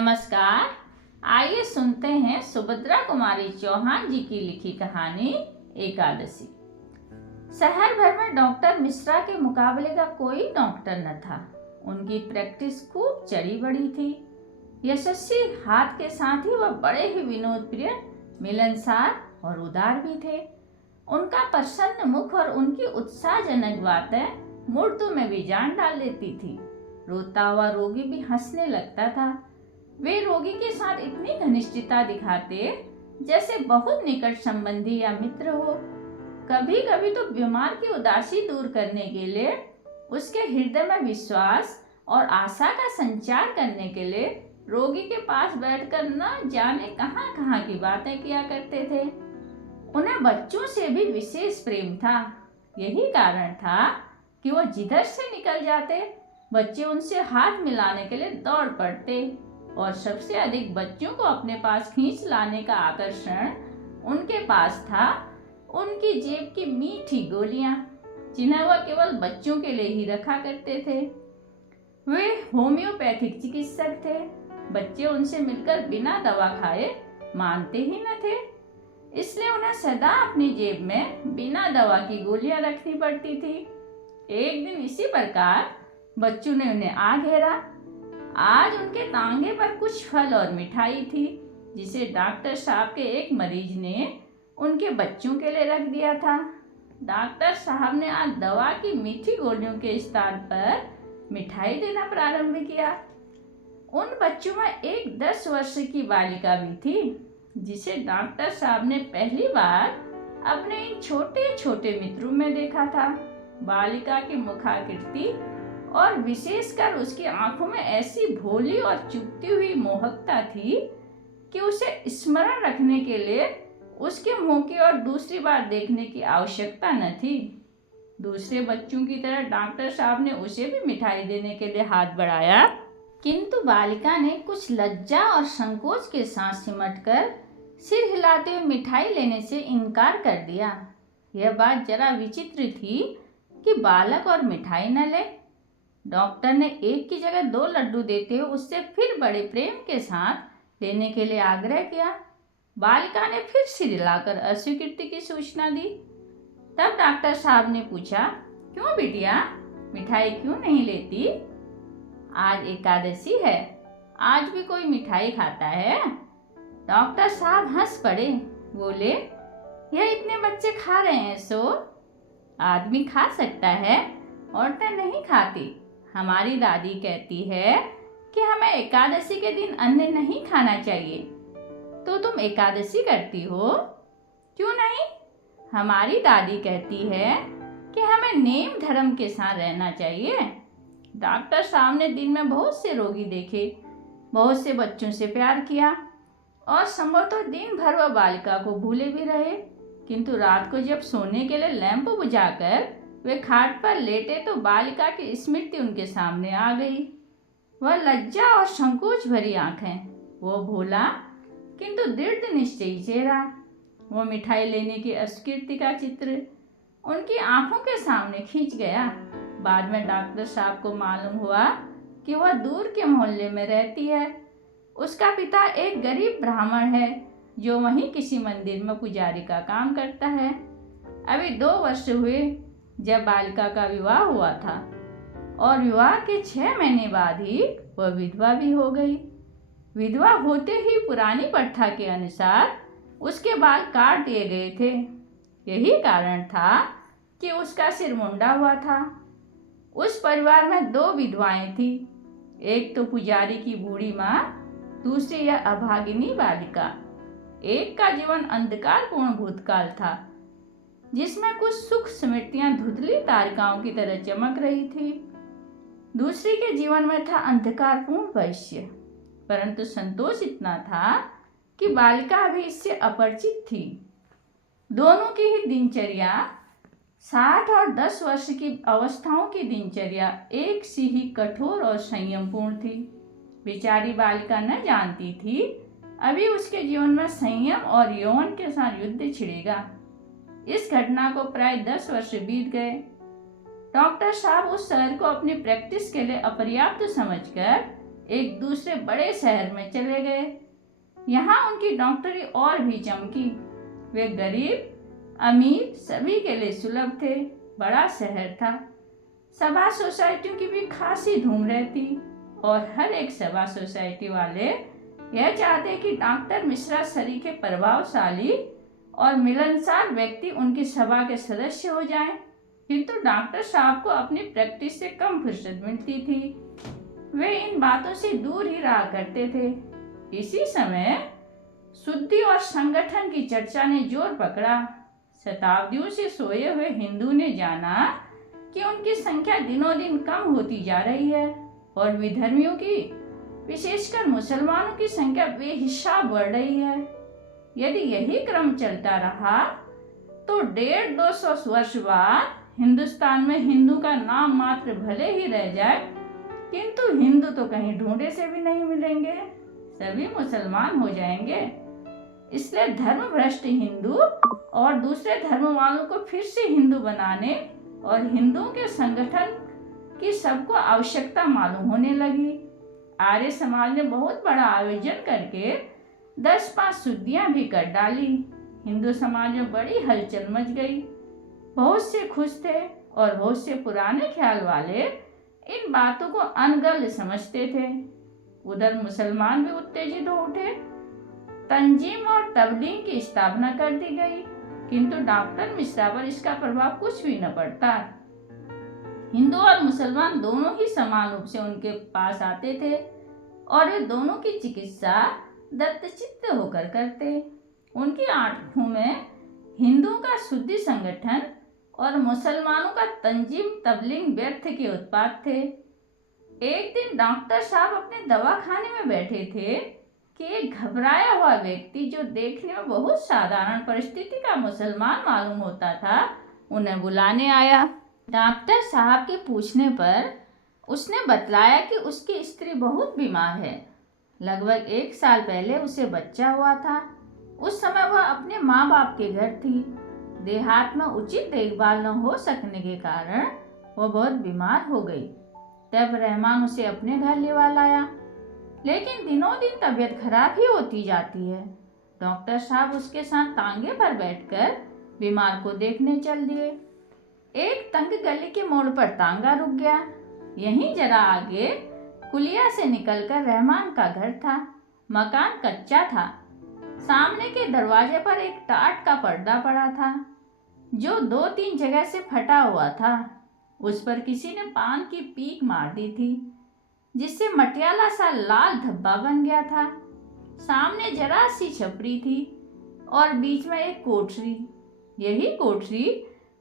नमस्कार। आइए सुनते हैं सुभद्रा कुमारी चौहान जी की लिखी कहानी एकादशी। शहर भर में डॉक्टर मिश्रा के मुकाबले का कोई डॉक्टर न था। उनकी प्रैक्टिस खूब चढ़ी बढ़ी थी। यशस्वी हाथ के साथ ही वह बड़े ही विनोद प्रिय, मिलनसार और उदार भी थे। उनका प्रसन्न मुख और उनकी उत्साहजनक बातें मूर्तों में भी जान डाल देती थी। रोता हुआ रोगी भी हंसने लगता था। वे रोगी के साथ इतनी घनिष्ठता दिखाते जैसे बहुत निकट संबंधी या मित्र हो। कभी कभी तो बीमार की उदासी दूर करने के लिए, उसके हृदय में विश्वास और आशा का संचार करने के लिए रोगी के पास बैठकर न जाने कहां कहां की बातें किया करते थे। उन्हें बच्चों से भी विशेष प्रेम था। यही कारण था कि वो जिधर से निकल जाते, बच्चे उनसे हाथ मिलाने के लिए दौड़ पड़ते और सबसे अधिक बच्चों को अपने पास खींच लाने का आकर्षण उनके पास था उनकी जेब की मीठी गोलियां, जिन्हें वह केवल बच्चों के लिए ही रखा करते थे। वे होम्योपैथिक चिकित्सक थे। बच्चे उनसे मिलकर बिना दवा खाए मानते ही न थे, इसलिए उन्हें सदा अपनी जेब में बिना दवा की गोलियां रखनी पड़ती थी। एक दिन इसी प्रकार बच्चों ने उन्हें आ घेरा। आज उनके तांगे पर कुछ फल और मिठाई थी, जिसे डॉक्टर साहब के एक मरीज ने उनके बच्चों के लिए रख दिया था। डॉक्टर साहब ने आज दवा की मीठी गोलियों के स्थान पर मिठाई देना प्रारंभ किया। उन बच्चों में एक 10 वर्ष की बालिका भी थी, जिसे डॉक्टर साहब ने पहली बार अपने इन छोटे छोटे मित्रों में देखा था। बालिका की मुखाकृति और विशेषकर उसकी आंखों में ऐसी भोली और चुभती हुई मोहकता थी कि उसे स्मरण रखने के लिए उसके मुंह की ओर दूसरी बार देखने की आवश्यकता न थी। दूसरे बच्चों की तरह डॉक्टर साहब ने उसे भी मिठाई देने के लिए हाथ बढ़ाया, किंतु बालिका ने कुछ लज्जा और संकोच के साथ सिमटकर सिर हिलाते हुए मिठाई लेने से इनकार कर दिया। यह बात जरा विचित्र थी कि बालक और मिठाई न ले। डॉक्टर ने एक की जगह 2 लड्डू देते हुए उससे फिर बड़े प्रेम के साथ लेने के लिए आग्रह किया। बालिका ने फिर सिर हिलाकर अस्वीकृति की सूचना दी। तब डॉक्टर साहब ने पूछा, क्यों बिटिया, मिठाई क्यों नहीं लेती? आज एकादशी है, आज भी कोई मिठाई खाता है? डॉक्टर साहब हंस पड़े, बोले, यह इतने बच्चे खा रहे हैं सो आदमी खा सकता है, औरतें नहीं खाती। हमारी दादी कहती है कि हमें एकादशी के दिन अन्न नहीं खाना चाहिए। तो तुम एकादशी करती हो? क्यों नहीं? हमारी दादी कहती है कि हमें नेम धर्म के साथ रहना चाहिए। डॉक्टर साहब ने दिन में बहुत से रोगी देखे, बहुत से बच्चों से प्यार किया और संभवतः दिन भर वह बालिका को भूले भी रहे, किंतु रात को जब सोने के लिए लैंप बुझाकर वे खाट पर लेटे तो बालिका की स्मृति उनके सामने आ गई। वह लज्जा और संकोच भरी आंखें, वो भोला किंतु दृढ़ निश्चयी चेहरा, वो मिठाई लेने की अस्वीकृति का चित्र उनकी आंखों के सामने खींच गया। बाद में डॉक्टर साहब को मालूम हुआ कि वह दूर के मोहल्ले में रहती है। उसका पिता एक गरीब ब्राह्मण है जो वहीं किसी मंदिर में पुजारी का काम करता है। अभी 2 वर्ष हुए जब बालिका का विवाह हुआ था और विवाह के 6 महीने बाद ही वह विधवा भी हो गई। विधवा होते ही पुरानी प्रथा के अनुसार उसके बाल काट दिए गए थे। यही कारण था कि उसका सिर मुंडा हुआ था। उस परिवार में 2 विधवाएं थी, एक तो पुजारी की बूढ़ी माँ, दूसरी यह अभागिनी बालिका। एक का जीवन अंधकारपूर्ण भूतकाल था, जिसमें कुछ सुख स्मृतियां धुंधली तारिकाओं की तरह चमक रही थी। दूसरी के जीवन में था अंधकारपूर्ण भविष्य, परंतु संतोष इतना था कि बालिका अभी इससे अपरिचित थी। दोनों की ही दिनचर्या 60 और 10 वर्ष की अवस्थाओं की दिनचर्या एक सी ही कठोर और संयमपूर्ण थी। बेचारी बालिका न जानती थी अभी उसके जीवन में संयम और यौवन के साथ युद्ध छिड़ेगा। इस घटना को प्राय 10 वर्ष बीत गए। डॉक्टर साहब उस शहर को अपनी प्रैक्टिस के लिए अपर्याप्त समझकर एक दूसरे बड़े शहर में चले गए। यहाँ उनकी डॉक्टरी और भी चमकी। वे गरीब अमीर सभी के लिए सुलभ थे। बड़ा शहर था, सभा सोसाइटियों की भी खासी धूम रहती और हर एक सभा सोसाइटी वाले यह चाहते कि डॉक्टर मिश्रा सरीखे प्रभावशाली और मिलनसार व्यक्ति उनकी सभा के सदस्य हो जाएं। किंतु डॉक्टर साहब को अपनी प्रैक्टिस से कम फुर्सत मिलती थी। वे इन बातों से दूर ही रहा करते थे। इसी समय शुद्धि और संगठन की चर्चा ने जोर पकड़ा। शताब्दियों से सोए हुए हिंदू ने जाना कि उनकी संख्या दिनों दिन कम होती जा रही है और विधर्मियों की, विशेषकर मुसलमानों की संख्या बेहिसाब बढ़ रही है। यदि यही क्रम चलता रहा तो 150-200 वर्ष बाद हिंदुस्तान में हिंदू का नाम मात्र भले ही रह जाए, किंतु हिंदू तो कहीं ढूंढे से भी नहीं मिलेंगे, सभी मुसलमान हो जाएंगे। इसलिए धर्म भ्रष्ट हिंदू और दूसरे धर्म वालों को फिर से हिंदू बनाने और हिंदुओं के संगठन की सबको आवश्यकता मालूम होने लगी। आर्य समाज ने बहुत बड़ा आयोजन करके 10-5 शुद्धियां भी कर डाली। हिंदू समाज में बड़ी हलचल मच गई। बहुत से खुश थे और बहुत से पुराने ख्याल वाले इन बातों को अनगढ़ समझते थे। उधर मुसलमान भी उत्तेजित हो उठे। तंजीम और तबलीग की स्थापना कर दी गई, किंतु डॉक्टर मिश्रा पर इसका प्रभाव कुछ भी न पड़ता। हिंदू और मुसलमान दोनों ही समान रूप से उनके पास आते थे और वे दोनों की चिकित्सा दत्तचित्त होकर करते। उनकी आंखों में हिंदुओं का शुद्धि संगठन और मुसलमानों का तंजीम तबलीग व्यर्थ के उत्पाद थे। एक दिन डॉक्टर साहब अपने दवाखाने में बैठे थे कि एक घबराया हुआ व्यक्ति, जो देखने में बहुत साधारण परिस्थिति का मुसलमान मालूम होता था, उन्हें बुलाने आया। डॉक्टर साहब के पूछने पर उसने बतलाया कि उसकी स्त्री बहुत बीमार है। लगभग 1 साल पहले उसे बच्चा हुआ था। उस समय वह अपने माँ बाप के घर थी। देहात में उचित देखभाल न हो सकने के कारण वह बहुत बीमार हो गई। तब रहमान उसे अपने घर लेवा लाया, लेकिन दिनों दिन तबीयत खराब ही होती जाती है। डॉक्टर साहब उसके साथ तांगे पर बैठकर बीमार को देखने चल दिए। एक तंग गली के मोड़ पर तांगा रुक गया। यहीं जरा आगे कुलिया से निकलकर रहमान का घर था। मकान कच्चा था। सामने के दरवाजे पर एक टाट का पर्दा पड़ा था, जो 2-3 जगह से फटा हुआ था। उस पर किसी ने पान की पीक मार दी थी, जिससे मटियाला सा लाल धब्बा बन गया था। सामने जरा सी छपरी थी और बीच में एक कोठरी। यही कोठरी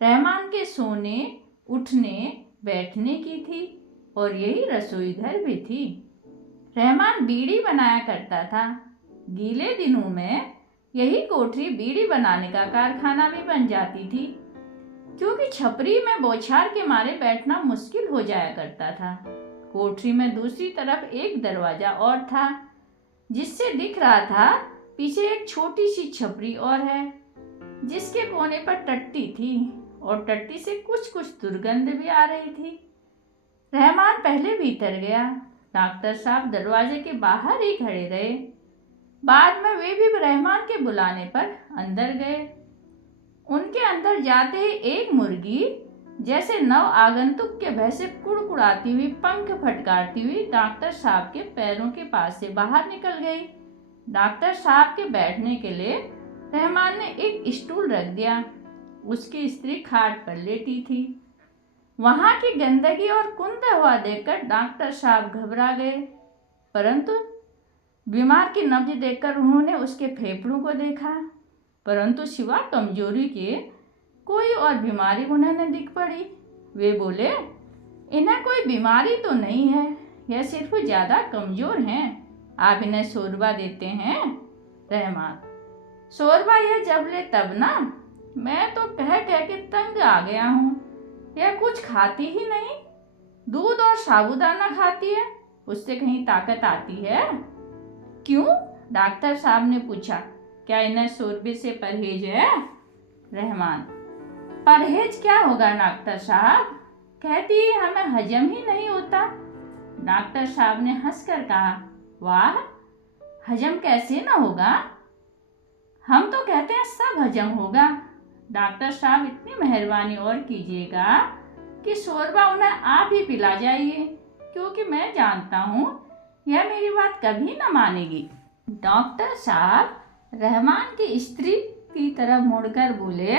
रहमान के सोने, उठने, बैठने की थी और यही रसोई घर भी थी। रहमान बीड़ी बनाया करता था। गीले दिनों में यही कोठरी बीड़ी बनाने का कारखाना भी बन जाती थी, क्योंकि छपरी में बौछार के मारे बैठना मुश्किल हो जाया करता था। कोठरी में दूसरी तरफ एक दरवाजा और था, जिससे दिख रहा था पीछे एक छोटी सी छपरी और है, जिसके कोने पर टट्टी थी और टट्टी से कुछ कुछ दुर्गंध भी आ रही थी। रहमान पहले भीतर गया। डॉक्टर साहब दरवाजे के बाहर ही खड़े रहे। बाद में वे भी रहमान के बुलाने पर अंदर गए। उनके अंदर जाते ही एक मुर्गी जैसे नव आगंतुक के भय से कुड़कुड़ाती हुई, पंख फटकारती हुई डॉक्टर साहब के पैरों के पास से बाहर निकल गई। डॉक्टर साहब के बैठने के लिए रहमान ने एक स्टूल रख दिया। उसकी स्त्री खाट पर लेटी थी। वहां की गंदगी और कुंदा हुआ देखकर डॉक्टर साहब घबरा गए, परंतु बीमार की नब्ज देखकर उन्होंने उसके फेफड़ों को देखा, परंतु सिवा कमजोरी के कोई और बीमारी उन्हें न दिख पड़ी। वे बोले, इन्हें कोई बीमारी तो नहीं है, यह सिर्फ ज़्यादा कमज़ोर हैं। आप इन्हें शोरबा देते हैं? रहमान, शोरबा यह जब ले तब ना, मैं तो कह कह के तंग आ गया हूँ। यह कुछ खाती ही नहीं, दूध और साबूदाना खाती है, उससे कहीं ताकत आती है? क्यों? डॉक्टर साहब ने पूछा। क्या इन्हें शोरबे से परहेज है? रहमान, परहेज क्या होगा डॉक्टर साहब, कहती है हमें हजम ही नहीं होता। डॉक्टर साहब ने हंसकर कहा, वाह, हजम कैसे न होगा? हम तो कहते हैं सब हजम होगा। डॉक्टर साहब इतनी मेहरबानी और कीजिएगा कि शोरबा उन्हें आप ही पिला जाइए, क्योंकि मैं जानता हूँ यह मेरी बात कभी न मानेगी। डॉक्टर साहब रहमान की स्त्री की तरफ मुड़कर बोले,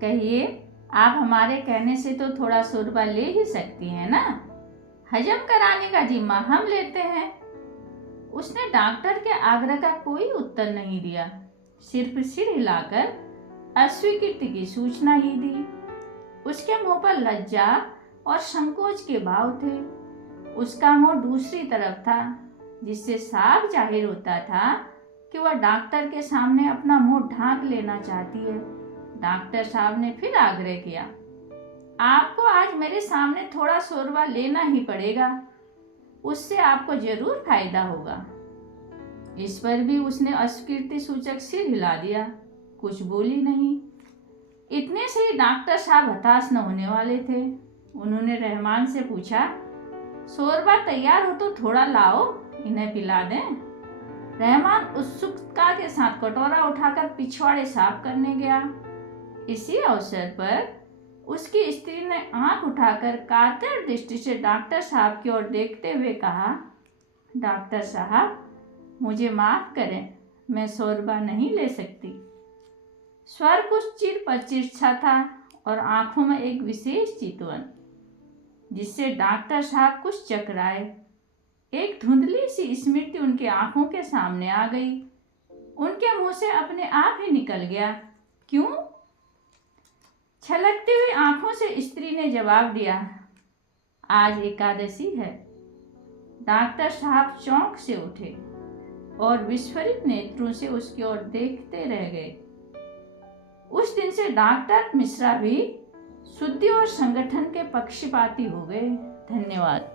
कहिए, आप हमारे कहने से तो थोड़ा शोरबा ले ही सकती हैं ना, हजम कराने का जिम्मा हम लेते हैं। उसने डॉक्टर के आग्रह का कोई उत्तर नहीं दिया, सिर्फ सिर हिलाकर अस्वीकृति की सूचना ही दी। उसके मुंह पर लज्जा और संकोच के भाव थे। उसका मुंह दूसरी तरफ था, जिससे साफ जाहिर होता था कि वह डॉक्टर के सामने अपना मुंह ढांक लेना चाहती है। डॉक्टर साहब ने फिर आग्रह किया, आपको आज मेरे सामने थोड़ा शोरबा लेना ही पड़ेगा, उससे आपको जरूर फायदा होगा। इस पर भी उसने अस्वीकृति सूचक सिर हिला दिया, कुछ बोली नहीं। इतने से ही डॉक्टर साहब हताश न होने वाले थे। उन्होंने रहमान से पूछा, शोरबा तैयार हो तो थोड़ा लाओ, इन्हें पिला दें। रहमान उत्सुकता के साथ कटोरा उठाकर पिछवाड़े साफ करने गया। इसी अवसर पर उसकी स्त्री ने आंख उठाकर कातर दृष्टि से डॉक्टर साहब की ओर देखते हुए कहा, डॉक्टर साहब, मुझे माफ करें, मैं शोरबा नहीं ले सकती। स्वर कुछ चिर परिचित सा था और आंखों में एक विशेष चितवन, जिससे डॉक्टर साहब कुछ चकराए। एक धुंधली सी स्मृति उनके आंखों के सामने आ गई। उनके मुंह से अपने आप ही निकल गया, क्यों? छलकती हुई आंखों से स्त्री ने जवाब दिया, आज एकादशी है। डॉक्टर साहब चौंक से उठे और विस्फारित नेत्रों से उसकी ओर देखते रह गए। उस दिन से डॉक्टर मिश्रा भी शुद्धि और संगठन के पक्षपाती हो गए। धन्यवाद।